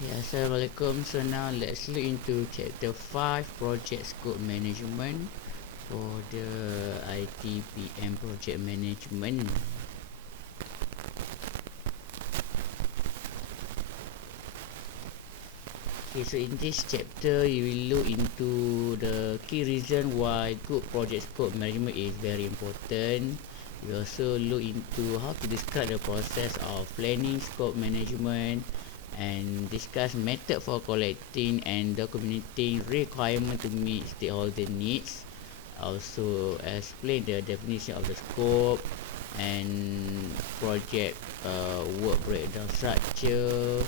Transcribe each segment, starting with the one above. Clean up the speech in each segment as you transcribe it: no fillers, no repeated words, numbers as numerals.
Okay, Assalamualaikum. So now let's look into chapter 5, project scope management for the ITPM project management. Okay, so in this chapter you will look into the key reason why good project scope management is very important. We also look into how to describe the process of planning scope management and discuss method for collecting and documenting requirement to meet stakeholder needs. Also explain the definition of the scope and project work breakdown structure,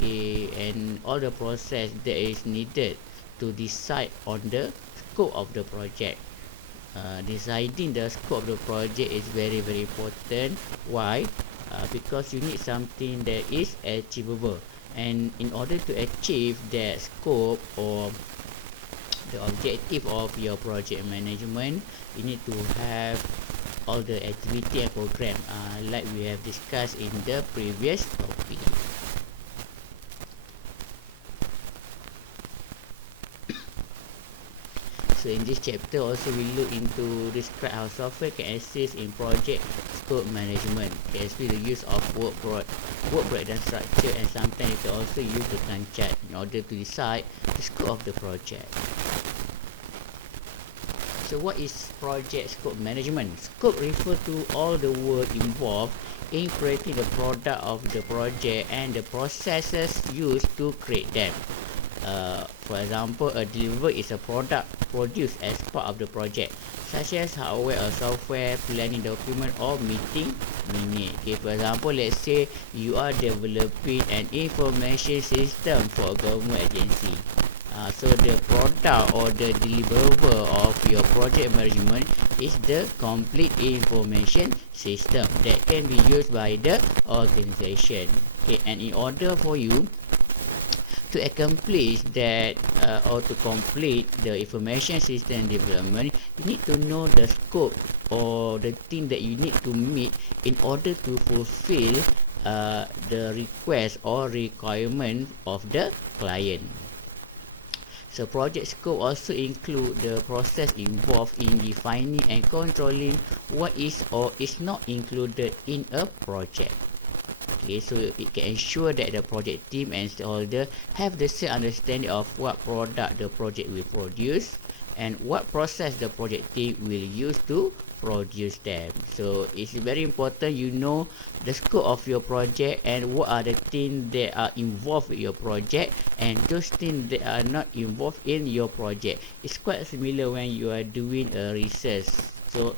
okay, and all the process that is needed to decide on the scope of the project. Deciding the scope of the project is very important. Why? Because you need something that is achievable, and in order to achieve that scope or the objective of your project management, you need to have all the activity and program like we have discussed in the previous topic. So in this chapter also we look into describe how software can assist in project scope management, especially the use of work breakdown structure, and sometimes you can also use the Gantt chart in order to decide the scope of the project. So what is project scope management? Scope refers to all the work involved in creating the product of the project and the processes used to create them. For example, a deliverable is a product produced as part of the project, such as hardware or software, planning document, or meeting minute. Okay, for example, let's say you are developing an information system for a government agency. So the product or the deliverable of your project management is the complete information system that can be used by the organization. Okay, and in order for you to accomplish that or to complete the information system development, you need to know the scope or the thing that you need to meet in order to fulfill the request or requirement of the client. So project scope also include the process involved in defining and controlling what is or is not included in a project. Okay, so it can ensure that the project team and stakeholder have the same understanding of what product the project will produce and what process the project team will use to produce them. So it's very important you know the scope of your project and what are the things that are involved with your project and those things that are not involved in your project. It's quite similar when you are doing a research. So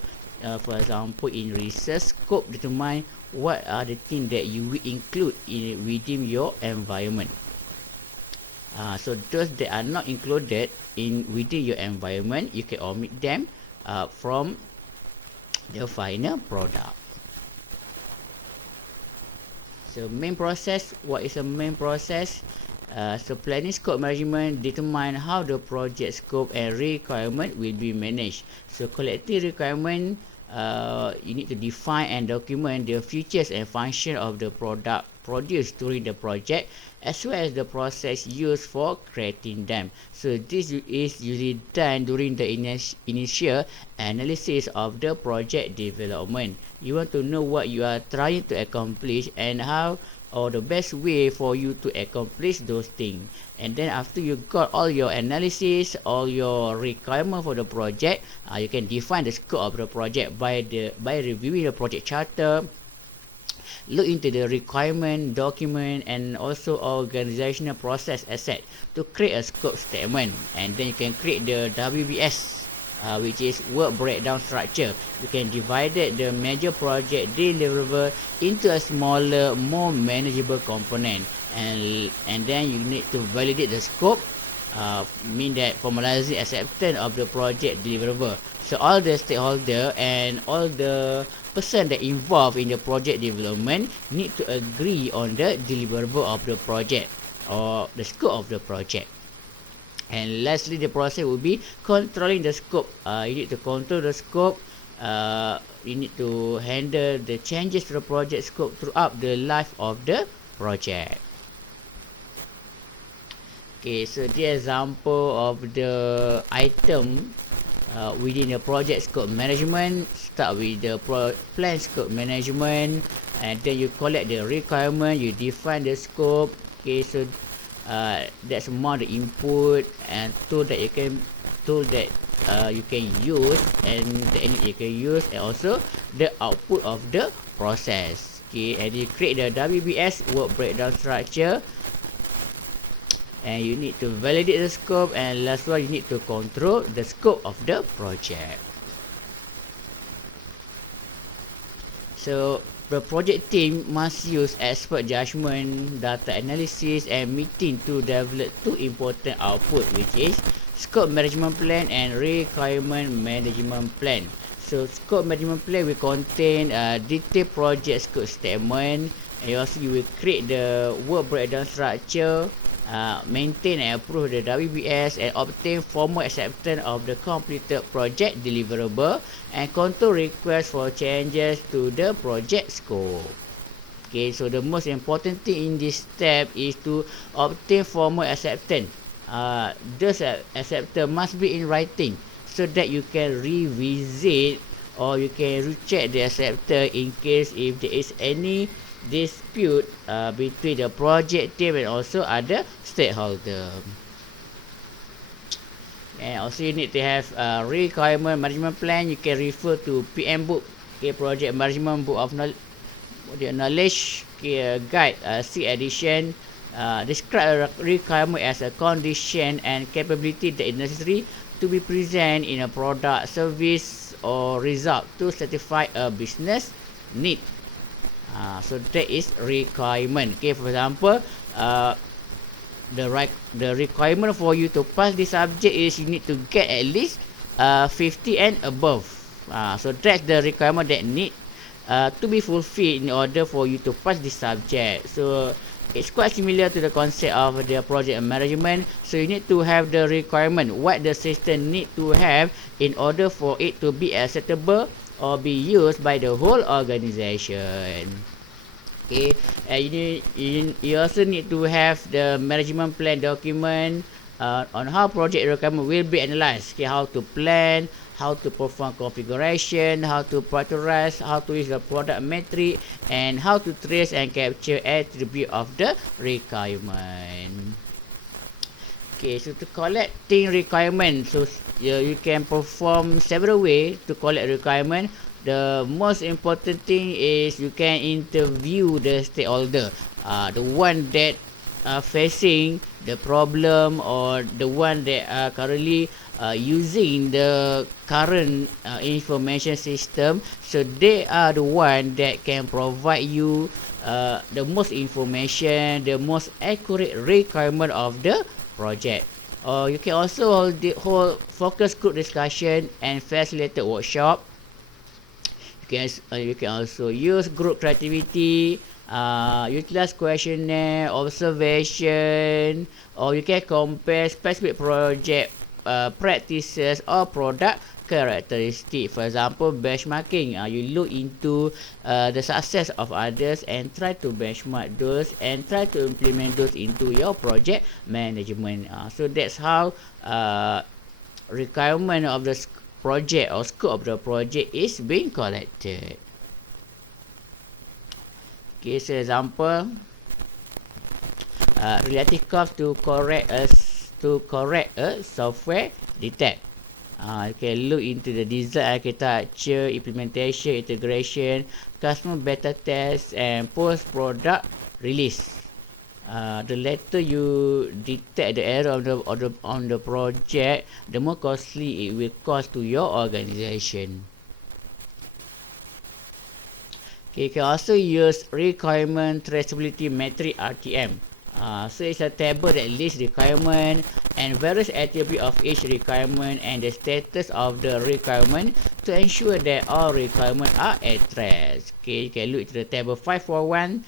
for example, in research, scope determine what are the things that you will include within your environment. So those that are not included within your environment, you can omit them from the final product. So main process, what is a main process? So planning scope management determine how the project scope and requirement will be managed. So collecting requirement, you need to define and document the features and function of the product produced during the project, as well as the process used for creating them. So this is usually done during the initial analysis of the project development. You want to know what you are trying to accomplish and how or the best way for you to accomplish those things. And then after you got all your analysis, all your requirement for the project, you can define the scope of the project by reviewing the project charter, look into the requirement document, and also organizational process asset to create a scope statement. And then you can create the WBS, which is work breakdown structure. You can divide the major project deliverable into a smaller, more manageable component, and then you need to validate the scope, mean that formalizing acceptance of the project deliverable. So all the stakeholder and all the person that involved in the project development need to agree on the deliverable of the project or the scope of the project. And lastly, the process will be controlling the scope. You need to control the scope. You need to handle the changes to the project scope throughout the life of the project. Okay, so the example of the item within the project scope management, start with the plan scope management, and then you collect the requirement, you define the scope. Okay, so that's more the input and tool that you can use, and technique you can use, and also the output of the process. Okay, and you create the WBS work breakdown structure, and you need to validate the scope, and last one, you need to control the scope of the project. So the project team must use expert judgment, data analysis, and meeting to develop two important output, which is scope management plan and requirement management plan. So scope management plan will contain detailed project scope statement, and also you will create the work breakdown structure, maintain and approve the WBS, and obtain formal acceptance of the completed project deliverable, and control requests for changes to the project scope. Okay, so the most important thing in this step is to obtain formal acceptance. This acceptance must be in writing so that you can revisit or you can recheck the acceptance in case if there is any dispute between the project team and also other stakeholder. And also you need to have a requirement management plan. You can refer to PM book, okay, project management book of knowledge, okay, guide, C edition. Describe a requirement as a condition and capability that is necessary to be present in a product, service, or result to satisfy a business need. So that is requirement. Okay, for example, the requirement for you to pass this subject is you need to get at least 50 and above. So that's the requirement that need to be fulfilled in order for you to pass this subject. So it's quite similar to the concept of the project management. So you need to have the requirement, what the system need to have in order for it to be acceptable or be used by the whole organization. Okay, and you also need to have the management plan document on how project requirement will be analyzed. Okay, how to plan, how to perform configuration, how to prioritize, how to use the product metric, and how to trace and capture attribute of the requirement. Okay, so to collecting requirement, so you can perform several ways to collect requirement. The most important thing is you can interview the stakeholder, the one that are facing the problem or the one that are currently using the current information system. So they are the one that can provide you the most information, the most accurate requirement of the project. Or you can also hold focus group discussion and facilitated workshop. You can also use group creativity, utilize questionnaire, observation, or you can compare specific project practices or product characteristics. For example, benchmarking. You look into the success of others and try to benchmark those and try to implement those into your project management. So that's how requirement of the project or scope of the project is being collected. Okay, so example, relative cost to correct a software defect. You can look into the design, architecture, implementation, integration, customer beta test, and post product release. The later you detect the error on the project, the more costly it will cost to your organization. Okay, you can also use requirement traceability metric (RTM). So it's a table that lists requirement and various attributes of each requirement and the status of the requirement to ensure that all requirements are addressed. Okay, you can look at the table 541,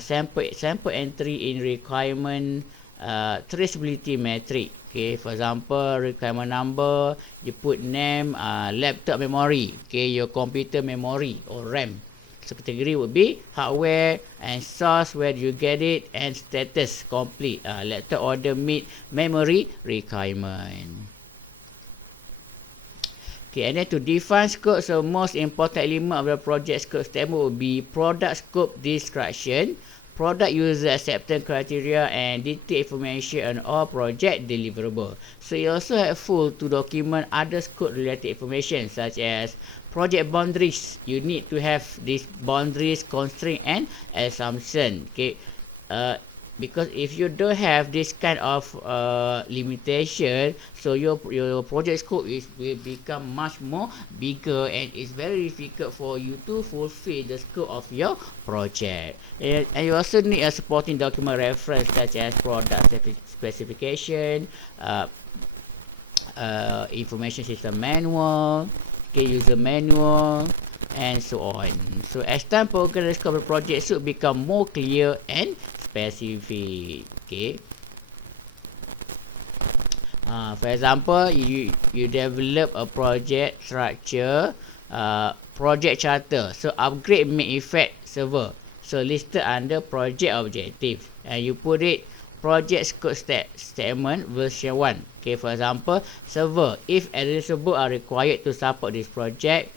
sample entry in requirement traceability metric. Okay, for example, requirement number, you put name, laptop memory, okay, your computer memory or RAM. So category would be hardware and source, where you get it, and status complete. Laptop order meet memory requirement. Okay, and then to define scope, so most important element of the project scope statement would be product scope description, product user acceptance criteria, and detailed information on all project deliverable. So it also helpful to document other scope related information such as project boundaries. You need to have these boundaries, constraint, and assumption. Okay, because if you don't have this kind of limitation, so your project scope will become much more bigger, and it's very difficult for you to fulfill the scope of your project. And you also need a supporting document reference such as product specification, information system manual, okay, user manual, and so on. So as time progresses, the scope of the project should become more clear and specific. Okay. For example, you develop a project structure, project charter. So upgrade main effect server. So listed under project objective, and you put it project scope statement version 1. Okay, for example, server. If eligible are required to support this project,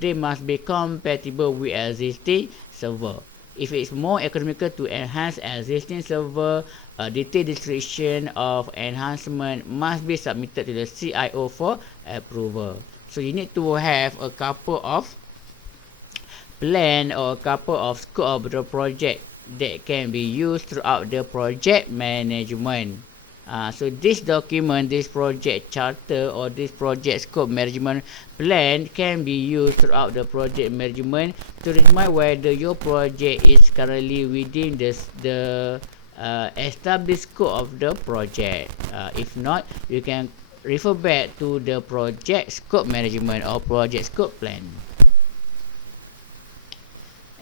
they must be compatible with existing server. If it's more economical to enhance existing server, a detailed description of enhancement must be submitted to the CIO for approval. So you need to have a couple of plan or a couple of scope of the project that can be used throughout the project management. So this document, this project charter, or this project scope management plan can be used throughout the project management to determine whether your project is currently within the established scope of the project. If not, you can refer back to the project scope management or project scope plan.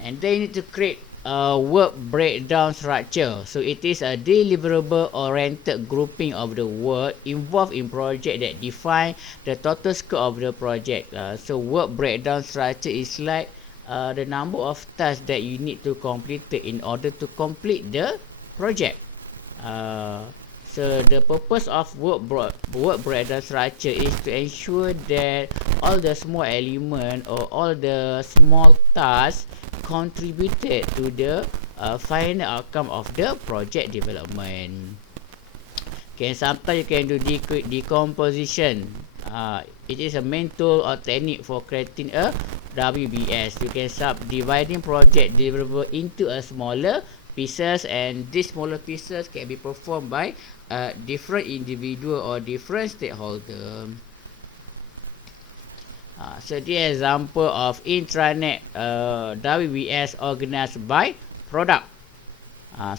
And then you need to create a work breakdown structure. So it is a deliverable oriented grouping of the work involved in project that define the total scope of the project. So work breakdown structure is like the number of tasks that you need to complete in order to complete the project. So the purpose of work breakdown structure is to ensure that all the small element or all the small tasks contributed to the final outcome of the project development. Okay, sometimes you can do decomposition. It is a main tool or technique for creating a WBS. You can subdividing project deliverable into a smaller pieces, and these smaller pieces can be performed by different individual or different stakeholder. So the example of intranet WBS organized by product.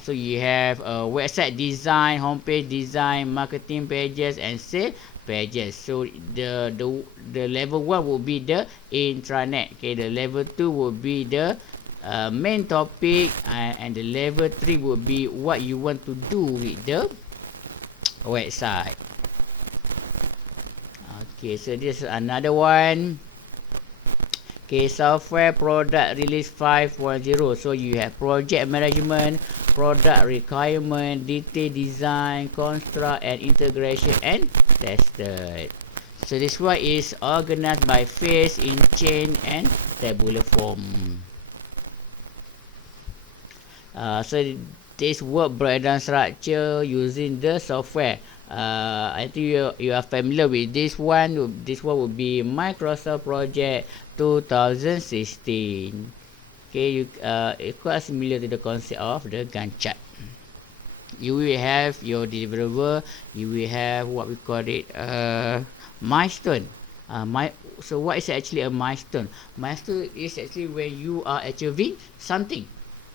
So you have website design, homepage design, marketing pages, and sales pages. So the level 1 will be the intranet. Okay, the level 2 will be the main topic, and the level 3 would be what you want to do with the website. Okay, so this is another one. Okay, software product release 5.0. So you have project management, product requirement, detail design, construct and integration, and tested. So this one is organized by phase in chain and tabular form. So this work breakdown structure using the software. I think you are familiar with this one. This one would be Microsoft Project 2016. Okay, it's quite similar to the concept of the Gantt chart. You will have your deliverable. You will have what we call it milestone. So what is actually a milestone? Milestone is actually when you are achieving something.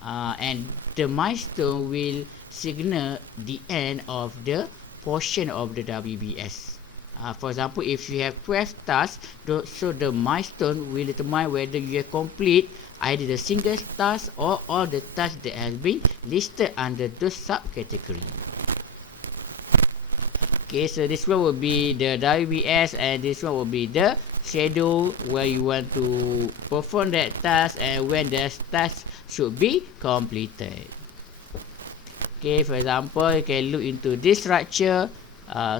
And the milestone will signal the end of the portion of the WBS. For example, if you have 12 tasks, so the milestone will determine whether you have complete either the single task or all the tasks that has been listed under the subcategory. Okay, so this one will be the WBS, and this one will be the schedule where you want to perform that task and when that task should be completed. Okay, for example, you can look into this structure,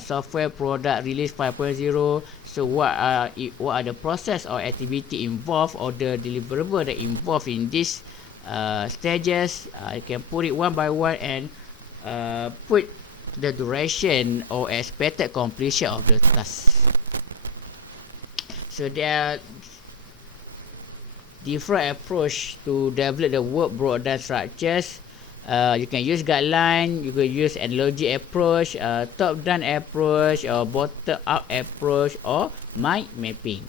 software product release 5.0. So what are the process or activity involved or the deliverable that involved in this stages. You can put it one by one and put the duration or expected completion of the task. So there are different approach to develop the work breakdown structures. You can use guideline, you can use analogy approach, top-down approach, or bottom-up approach, or mind mapping.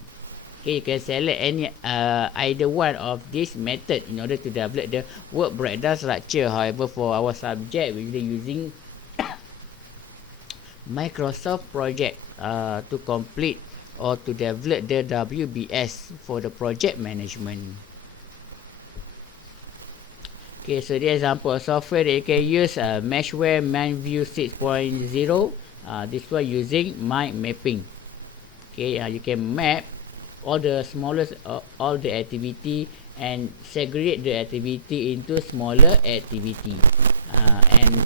Okay, you can select any either one of this method in order to develop the work breakdown structure. However, for our subject, we're usually using Microsoft project to complete or to develop the WBS for the project management. Okay, so the example of software that you can use, Meshware MindView 6.0. This one using mind mapping. Okay, you can map all the smallest all the activity and segregate the activity into smaller activity, and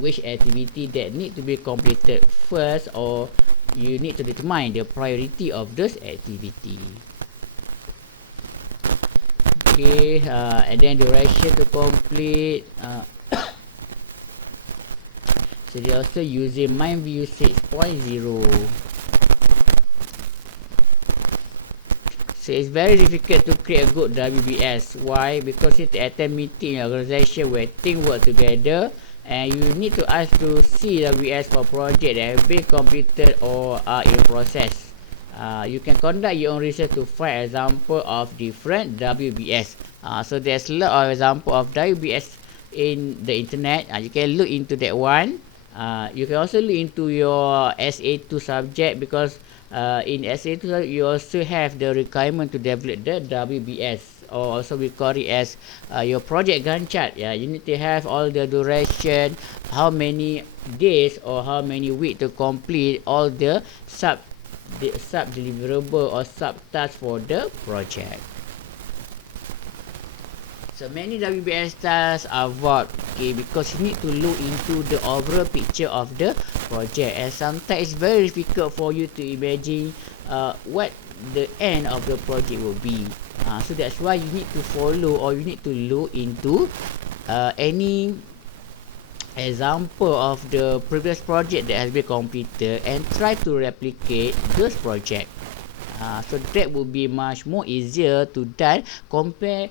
which activity that need to be completed first, or you need to determine the priority of those activity. Okay, and then duration to complete. So they also using MindView 6.0. So it's very difficult to create a good WBS. Why? Because it attend meeting in organization where team work together, and you need to ask to see WBS for project that have been completed or are in process. You can conduct your own research to find example of different WBS. So there's a lot of example of WBS in the internet. You can look into that one. You can also look into your SA2 subject, because in SA2 you also have the requirement to develop the WBS, or also we call it as your project Gantt chart. You need to have all the duration, how many days or how many weeks to complete all the sub deliverable or sub task for the project. So many WBS tasks are vague, okay, because you need to look into the overall picture of the project, and sometimes it's very difficult for you to imagine what the end of the project will be. So that's why you need to follow, or you need to look into any example of the previous project that has been completed and try to replicate those project. So that will be much more easier to done compare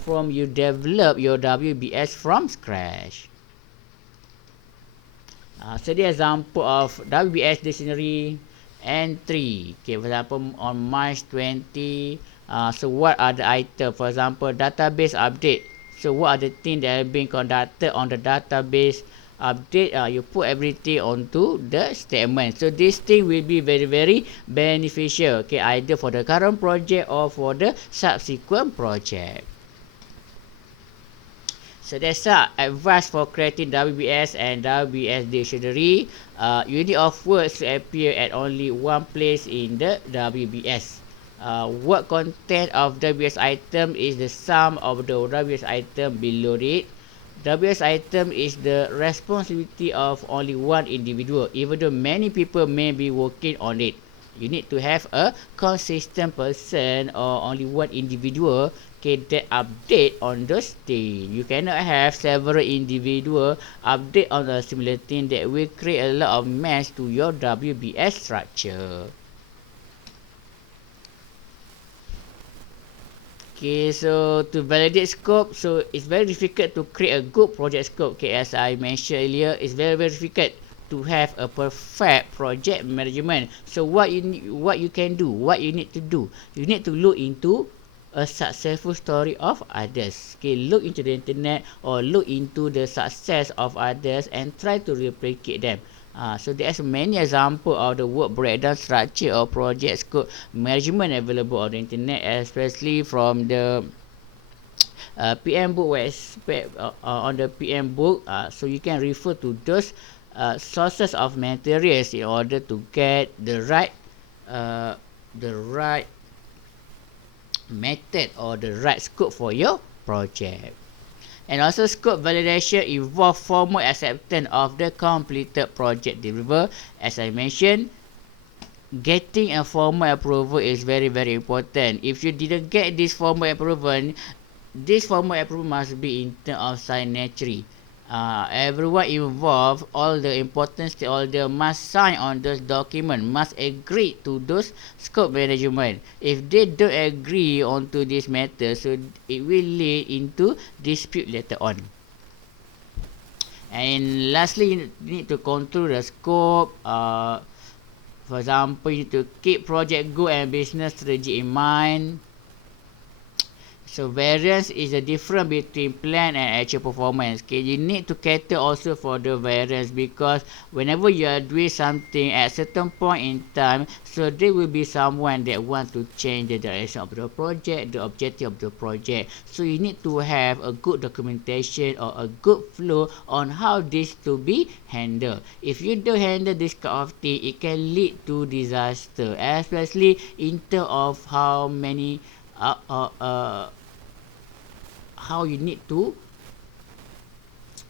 from you develop your WBS from scratch. So the example of WBS Dictionary entry. Okay, for example, on March 20. So what are the items? For example, database update. So what are the things that have been conducted on the database update? You put everything onto the statement. So this thing will be very, very beneficial. Okay, either for the current project or for the subsequent project. So that's advice for creating WBS and WBS Dictionary. Unit of words to appear at only one place in the WBS. What content of WBS item is the sum of the WBS item below it. WBS item is the responsibility of only one individual, even though many people may be working on it. You need to have a consistent person or only one individual that update on those things. You cannot have several individual update on a similar thing. That will create a lot of mess to your WBS structure. Okay, so to validate scope, so it's very difficult to create a good project scope. Okay, as I mentioned earlier, it's very, very difficult to have a perfect project management. So what you can do, what you need to do, you need to look into a successful story of others. Okay, look into the internet or look into the success of others and try to replicate them. So there's many examples of the work breakdown structure or project scope management available on the internet, especially from the PM book on the PM book. So you can refer to those sources of materials in order to get the right the right method or the right scope for your project. And also scope validation involve formal acceptance of the completed project delivery. As I mentioned, getting a formal approval is very very important. If you didn't get this formal approval, this formal approval must be in terms of signatory. Everyone involved, all the important stakeholders must sign on those documents, must agree to those scope management. If they don't agree on to this matter, so it will lead into dispute later on. And lastly, you need to control the scope. For example, you need to keep project goal and business strategy in mind. So variance is the difference between plan and actual performance. Okay, you need to cater also for the variance, because whenever you are doing something at certain point in time, so there will be someone that wants to change the direction of the project, the objective of the project. So you need to have a good documentation or a good flow on how this to be handled. If you don't handle this kind of thing, it can lead to disaster, especially in terms of how many how you need to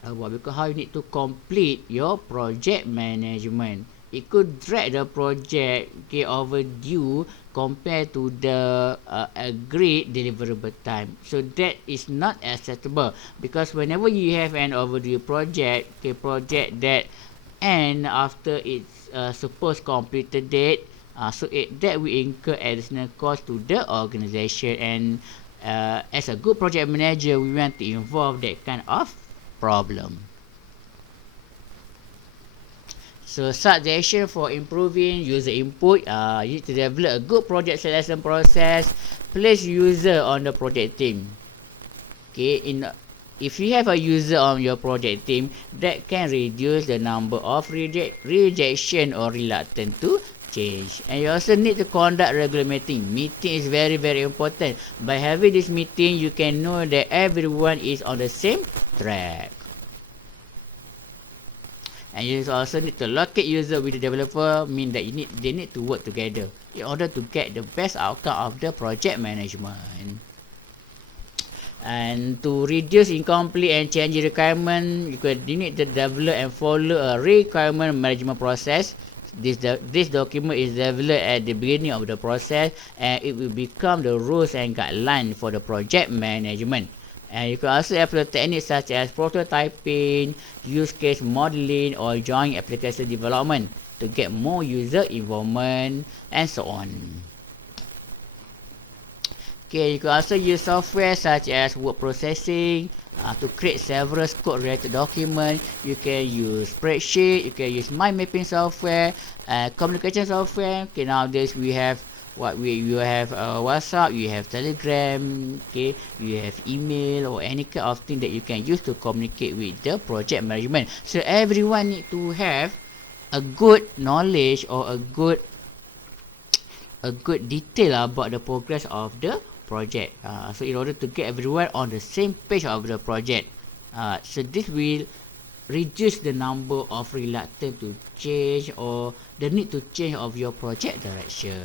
how you need to complete your project management. It could drag the project overdue compared to the agreed deliverable time. So that is not acceptable, because whenever you have an overdue project, project that end after its supposed completed date, that will incur additional cost to the organization. And as a good project manager, we want to involve that kind of problem. So suggestion for improving user input, you need to develop a good project selection process. Place user on the project team. Okay, if you have a user on your project team, that can reduce the number of rejection or reluctant to change. And you also need to conduct regular meeting. Meeting is very very important. By having this meeting, you can know that everyone is on the same track. And you also need to locate user with the developer, mean that they need to work together in order to get the best outcome of the project management. And to reduce incomplete and change requirement, you need to develop and follow a requirement management process. This document is developed at the beginning of the process, and it will become the rules and guidelines for the project management. And you can also apply techniques such as prototyping, use case modeling, or joint application development to get more user involvement and so on. Okay, you can also use software such as word processing to create several scope related documents. You can use spreadsheet, you can use mind mapping software, communication software. Okay, nowadays we have you have WhatsApp, you have Telegram, okay, you have email or any kind of thing that you can use to communicate with the project management. So everyone need to have a good knowledge or a good detail about the progress of the project. So in order to get everyone on the same page of the project, so this will reduce the number of reluctant to change or the need to change of your project direction.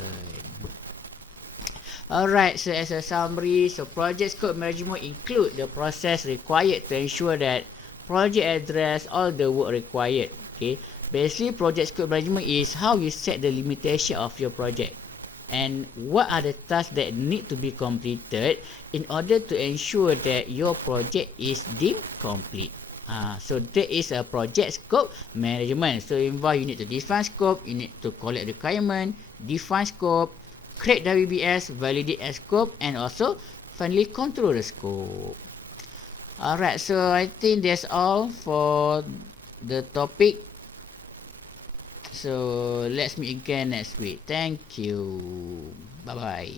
Alright, so as a summary, so project scope management include the process required to ensure that project address all the work required. Okay, basically project scope management is how you set the limitation of your project and what are the tasks that need to be completed in order to ensure that your project is deemed complete. So that is a project scope management. So involve you need to define scope, you need to collect requirement, define scope, create WBS, validate a scope, and also finally control the scope. Alright, so I think that's all for the topic. So let's meet again next week. Thank you. Bye bye.